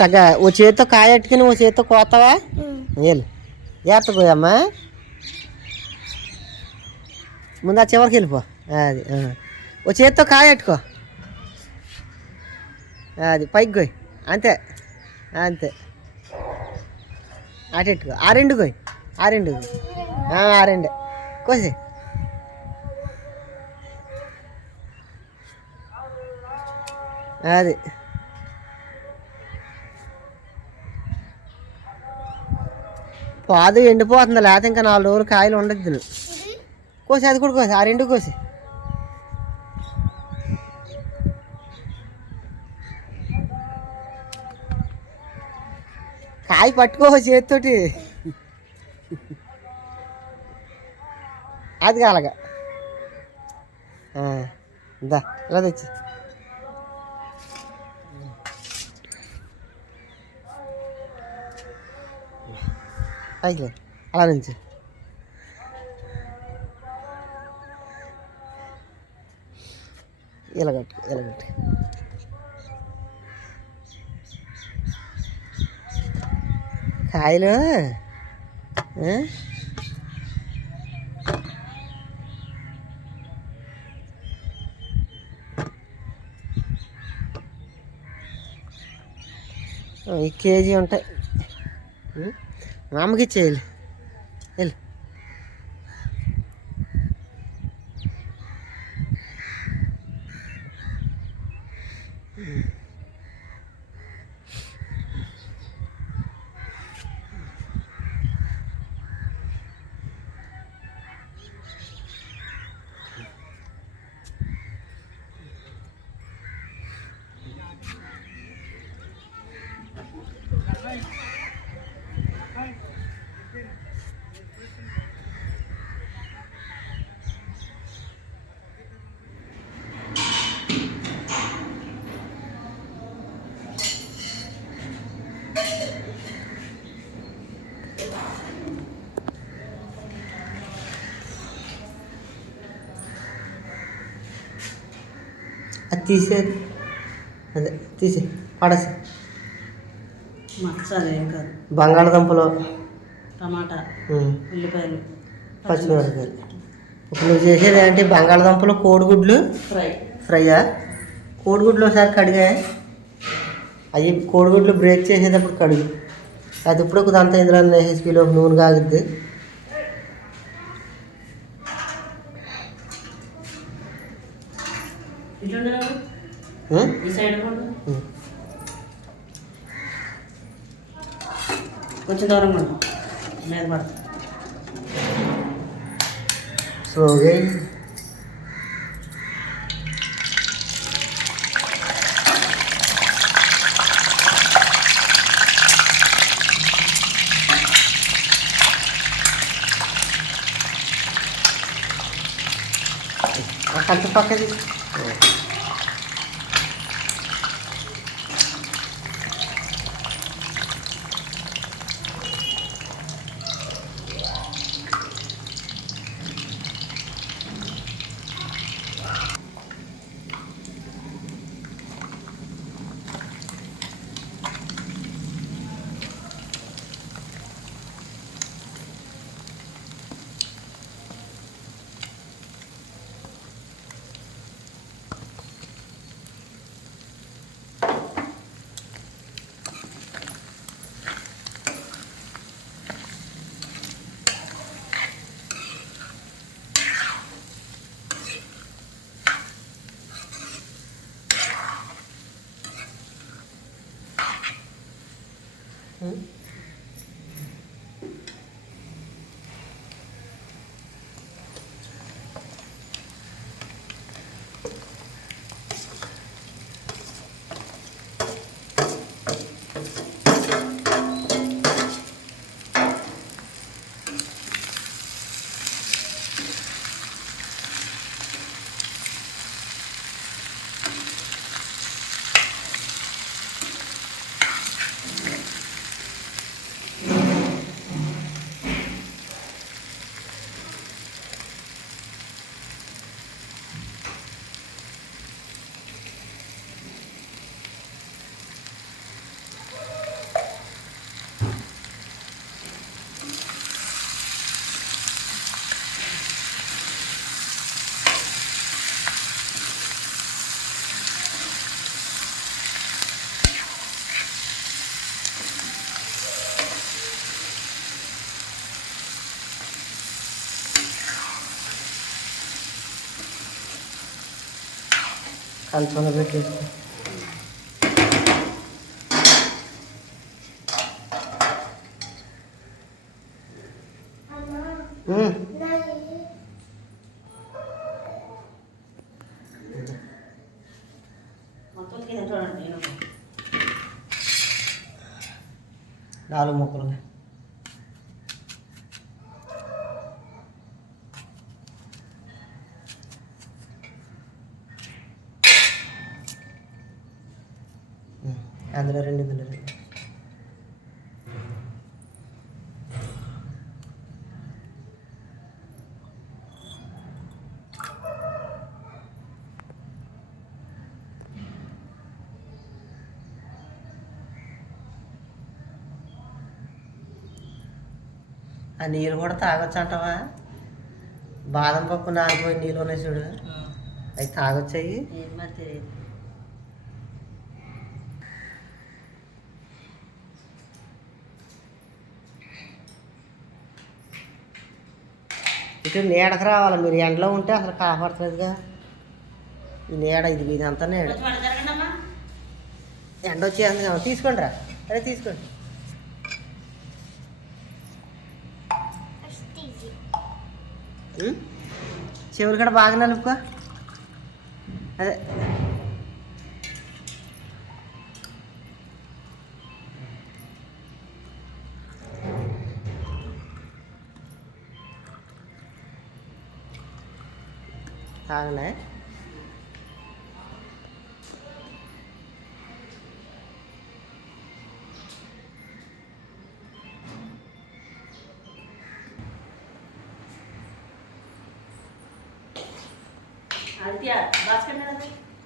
సగ. ఓ చేత్తో కాయ అట్టుకుని ఓ చేత్తో కోతావా? వెళ్ళు జాగ్రత్త పోయమ్మా. ముందు ఆ చివరికి వెళ్ళిపో. అది. ఓ చేత్తో కాయ అట్టుకో అది పైకి పోయి అంతే అంతే. అటు ఎట్టుకో ఆ రెండు కోయి ఆ రెండు ఆ రెండు. కోసి అది. పాదు ఎండిపోతుంది లేకపోతే ఇంకా నాలుగు రోజులు కాయలు ఉండద్దు కోసి అది కూడా కోసి ఆ రెండు కోసి. కాయ పట్టుకో చేతితోటి. అది కాలగా. ఇందా ఇలా తెచ్చి. పైకి లే. అలా నుంచి ఇలా కట్టు ఇలా కట్టు కాయలు ఆ? ఆ, ఈ కేజీ ఉంటాయి Вам летели. అది తీసేది అదే తీసే పడేసి. ఏం కాదు. బంగాళదుంపలు. టమాటా. ఉల్లిపాయలు పచ్చిమిరపకాయలు. ఇప్పుడు నువ్వు చేసేది ఏంటి? బంగాళదుంపలు కోడిగుడ్లు? ఫ్రై. ఫ్రైయా? కోడిగుడ్లు ఒకసారి కడిగా. అవి కోడిగుడ్లు బ్రేక్ చేసేటప్పుడు కడుగు. అది ఇప్పుడు కుదంతా ఇందులో కిలో నూనె కాగిద్ది. కొంచెం దూరంగా ఉండు మీద పడుతుంది స్లోగా కంట పక్కది కంచంలో పెట్టేసి Hmm? ఉమ్. మొత్తం కింద చూడండి నేను నాలుగు ముక్కలు ఉమ్. అందులో రెండు ఇందులో రెండు ఆ నీళ్ళు కూడా తాగొచ్చు అంటావా బాదం పప్పు నానిపోయి నీళ్ళు ఉన్నాయి చూడు అవి తాగొచ్చు అవి ఏం మరి తెలియదు. ఇటు నీడకు రావాలి. మీరు ఎండలో ఉంటే అసలు కాపాడుతుందిగా ఈ నీడ ఇది ఇదంతా నీడ. ఎండ వచ్చేది కదా తీసుకోండి రా అరే తీసుకోండి. చెవులు కూడా బాగా నలుపుకో అదే తాగలే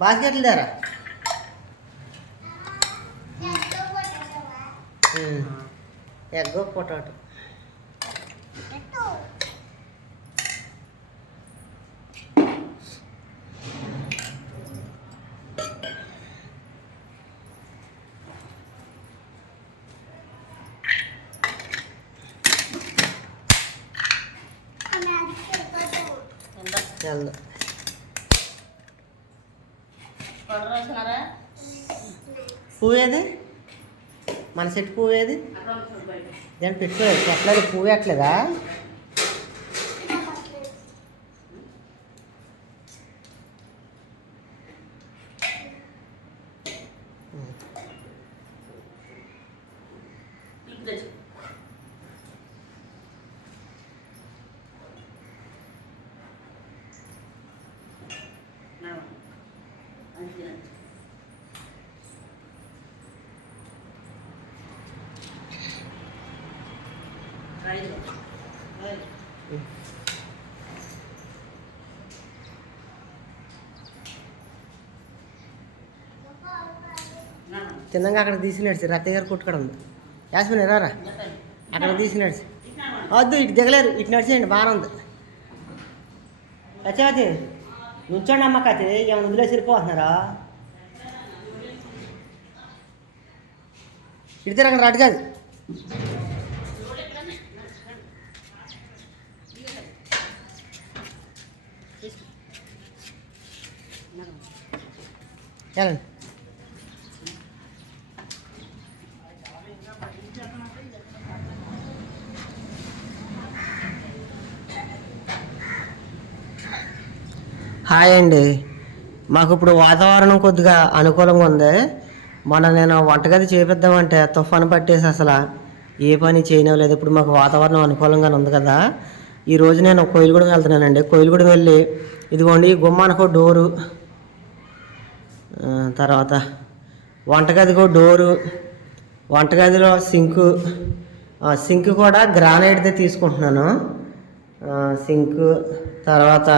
బాస్కెట్లు దారా ఎగ్ పొటాటో ఎంత వెళ్దాం పౌడర్ వేస్తున్నారా పువ్వు ఏది మన చెట్టు పువ్వు ఏది అక్కడ ఉంది చూడు బయట. దాన్ని పెట్టుకోలేదు? పెట్టలేదు పువ్వు తిన్నాక అక్కడ తీసి నడిచి రత్త గారు కొట్టుకడ ఉంది. యాస్మిన్ రారా అక్కడ తీసి నడిచి. వద్దు ఇటు దిగలేరు ఇటు నడిచేయండి బాగానే ఉంది. కచాతి నుంచోండి అమ్మ కతి ఏమైనా వదిలేసి వెళ్ళిపోతున్నారా? ఇటు తిరగండి అటు కాదు. వెళ్ళండి. హాయ్ అండి. మాకు ఇప్పుడు వాతావరణం కొద్దిగా అనుకూలంగా ఉంది. మొన్న నేను వంటగది చేపిద్దామంటే తుఫాను పట్టేసి అసలు ఏ పని చేయనివ్వలేదు. ఇప్పుడు మాకు వాతావరణం అనుకూలంగా ఉంది కదా. ఈరోజు నేను కోయిలగూడెం వెళ్తున్నానండి. కోయిలగూడెం వెళ్ళి ఇదిగోండి ఈ డోరు. తర్వాత వంటగదికో డోరు వంటగదిలో సింకు సింక్ కూడా గ్రానైట్దే తీసుకుంటున్నాను. సింకు తర్వాత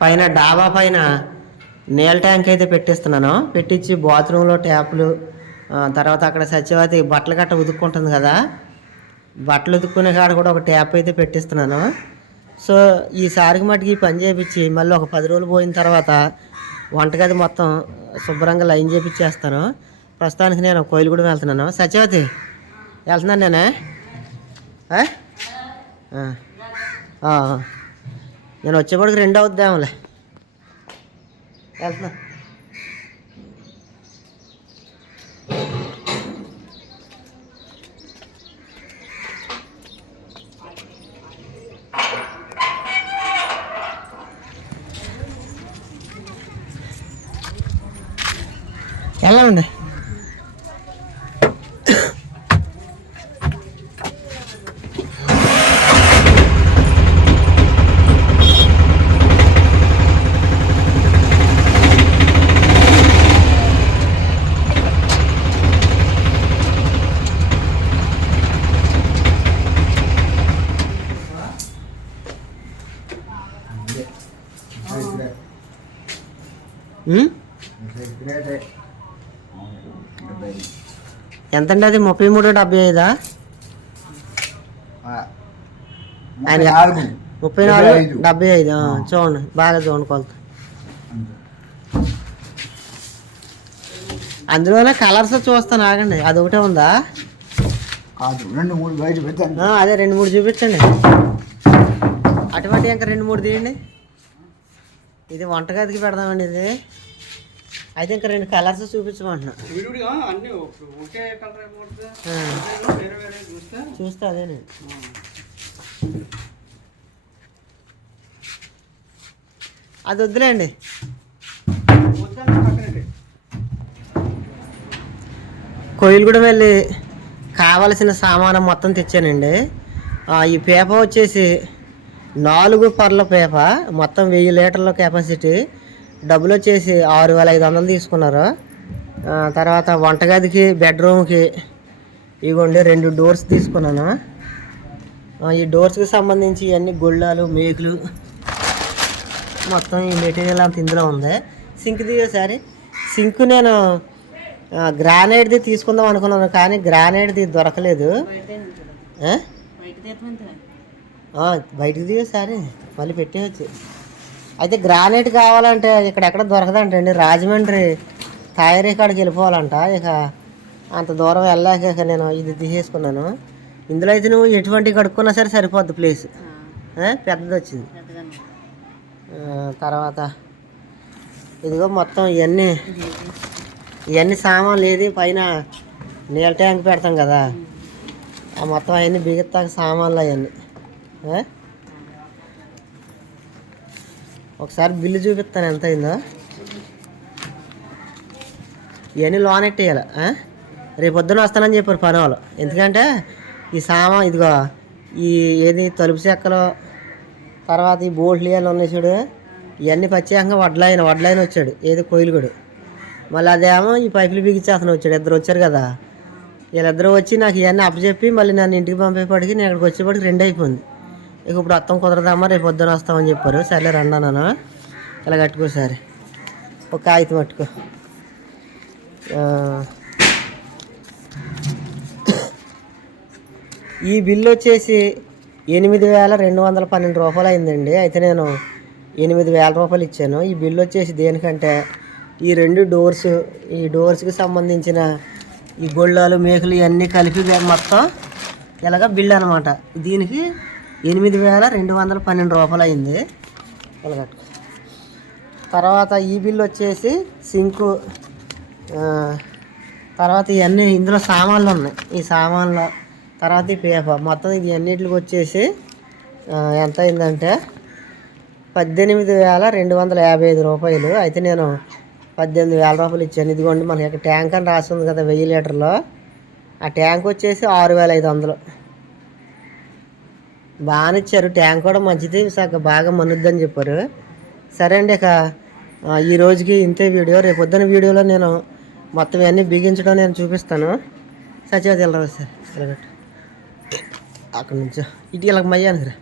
పైన డాబా పైన నీళ్ళ ట్యాంక్ అయితే పెట్టిస్తున్నాను. పెట్టించి బాత్రూంలో ట్యాపులు తర్వాత అక్కడ సత్యవతి బట్టలు గట్ట ఉతుక్కుంటుంది కదా. బట్టలు ఉతుక్కునే కాడ కూడా ఒక ట్యాప్ అయితే పెట్టిస్తున్నాను. సో ఈసారికి మటుకి ఈ పని చేయించి మళ్ళీ ఒక పది రోజులు పోయిన తర్వాత వంటగది మొత్తం శుభ్రంగా లైన్ చేపించేస్తాను ప్రస్తుతానికి నేను కోయిలగూడెం వెళ్తున్నాను. సత్యవతి వెళ్తున్నాను నేనే? ఆ. నేను వచ్చేప్పటికి రెండు అవుద్దాంలే. వెళ్తున్నా. ఎంతండి అది? ముప్పై మూడు డెబ్బై ఐదా? ముప్పై నాలుగు. డెబ్బై ఐదు. చూడండి. బాగా చూడండి కొలత అందులోనే కలర్స్ చూస్తాను. ఆగండి. అది ఒకటే ఉందా? రెండు మూడు అదే రెండు మూడు చూపించండి. అటువంటి ఇంకా రెండు మూడు తీయండి. ఇది వంటగదికి పెడదామండి ఇది. అయితే ఇంకా రెండు కలర్స్ చూపించమంటున్నా. చూస్తే? చూస్తే అదేనండి అది వద్దులేండి. కోయిలగూడెం వెళ్ళి కావలసిన సామానం మొత్తం తెచ్చానండి. ఈ పేప వచ్చేసి నాలుగు పర్ల పేప మొత్తం వెయ్యి లీటర్ల కెపాసిటీ డబ్బులు వచ్చేసి ఆరు వేల ఐదు వందలు తీసుకున్నారు. తర్వాత వంటగదికి బెడ్రూమ్కి ఇగోండి రెండు డోర్స్ తీసుకున్నాను. ఈ డోర్స్కి సంబంధించి ఇవన్నీ గొళ్ళాలు మేకులు మొత్తం ఈ మెటీరియల్ అంత ఇందులో ఉంది. సింక్ దిగేసారి సింక్ నేను గ్రానైట్ది తీసుకుందాం అనుకున్నాను కానీ గ్రానైట్ది దొరకలేదు. బయటికి దిగేసారి మళ్ళీ పెట్టేయచ్చు. అయితే గ్రానైట్ కావాలంటే ఇక్కడ ఎక్కడ దొరకదంటండి. రాజమండ్రి తయారీ కాడికి వెళ్ళిపోవాలంట. ఇక అంత దూరం వెళ్ళాక ఇక నేను ఇది తీసేసుకున్నాను. ఇందులో అయితే నువ్వు ఎటువంటి కడుక్కున్నా సరే సరిపోద్ది ప్లేస్. పెద్దది వచ్చింది తర్వాత ఇదిగో మొత్తం ఇవన్నీ ఇవన్నీ సామాన్లు ఏది పైన నీళ్ళ ట్యాంక్ పెడతాం కదా. ఆ మొత్తం అవన్నీ బిగుతాక సామాన్లు అవన్నీ ఆ? ఒకసారి బిల్లు చూపిస్తాను ఎంత అయిందో. ఇవన్నీ లోన్ ఎట్టేయాలి రేపు పొద్దున వస్తానని చెప్పారు పని వాళ్ళు. ఎందుకంటే ఈ సామాన్ ఇదిగో ఈ ఏది తలుపు చెక్కలు తర్వాత ఈ బోట్లు ఇవన్నీ ఉన్నాయి చూడు ఇవన్నీ ప్రత్యేకంగా వడ్లైన వడ్లైన వచ్చాడు ఏది కోయిలుగుడు. మళ్ళీ అదేమో ఈ పైపులు బిగించేస్తాను వచ్చాడు ఇద్దరు వచ్చారు కదా. వీళ్ళిద్దరూ వచ్చి నాకు ఇవన్నీ అప్పచెప్పి మళ్ళీ నన్ను ఇంటికి పంపేపటికి నేను ఇక్కడికి వచ్చేపటికి రెండు అయిపోయింది. ఇక ఇప్పుడు అత్తం కుదరదమ్మా రేపు పొద్దున వస్తామని చెప్పారు. సర్లే రండి నాన్న ఇలా కట్టుకో సరే. ఒక కాగితం పట్టుకో. ఈ బిల్లు వచ్చేసి ఎనిమిది వేల రెండు వందల పన్నెండు రూపాయలు అయిందండి. అయితే నేను ఎనిమిది వేల రూపాయలు ఇచ్చాను. ఈ బిల్లు వచ్చేసి దేనికంటే ఈ రెండు డోర్స్ ఈ డోర్స్కి సంబంధించిన ఈ గొళ్ళాలు మేకులు ఇవన్నీ కలిపి మొత్తం ఇలాగ బిల్లు అనమాట దీనికి ఎనిమిది వేల రెండు వందల పన్నెండు రూపాయలు అయింది తర్వాత ఈ బిల్లు వచ్చేసి సింకు తర్వాత ఇవన్నీ ఇందులో సామాన్లు ఉన్నాయి. ఈ సామాన్లు తర్వాత ఈ పేపర్. మొత్తం ఇది అన్నిటికి వచ్చేసి ఎంత అయిందంటే పద్దెనిమిది వేల రెండు వందల యాభై ఐదు రూపాయలు. అయితే నేను పద్దెనిమిది వేల రూపాయలు ఇచ్చాను. ఇదిగోండి మనకి ట్యాంక్ అని రాసి ఉంది కదా వెయ్యి లీటర్లో. ఆ ట్యాంక్ వచ్చేసి ఆరు వేల ఐదు వందలు. బాగానే ఇచ్చారు. ట్యాంక్ కూడా మంచిది సగ బాగా మనుద్దని చెప్పారు. సరే అండి ఇక ఈ రోజుకి ఇంతే వీడియో. రేపు పొద్దున వీడియోలో నేను మొత్తం ఇవన్నీ బిగించడం నేను చూపిస్తాను. సచివ తెలరా సార్ ఇలాగట్టు అక్కడ నుంచో. ఇటు ఇలా మయ్యాను సార్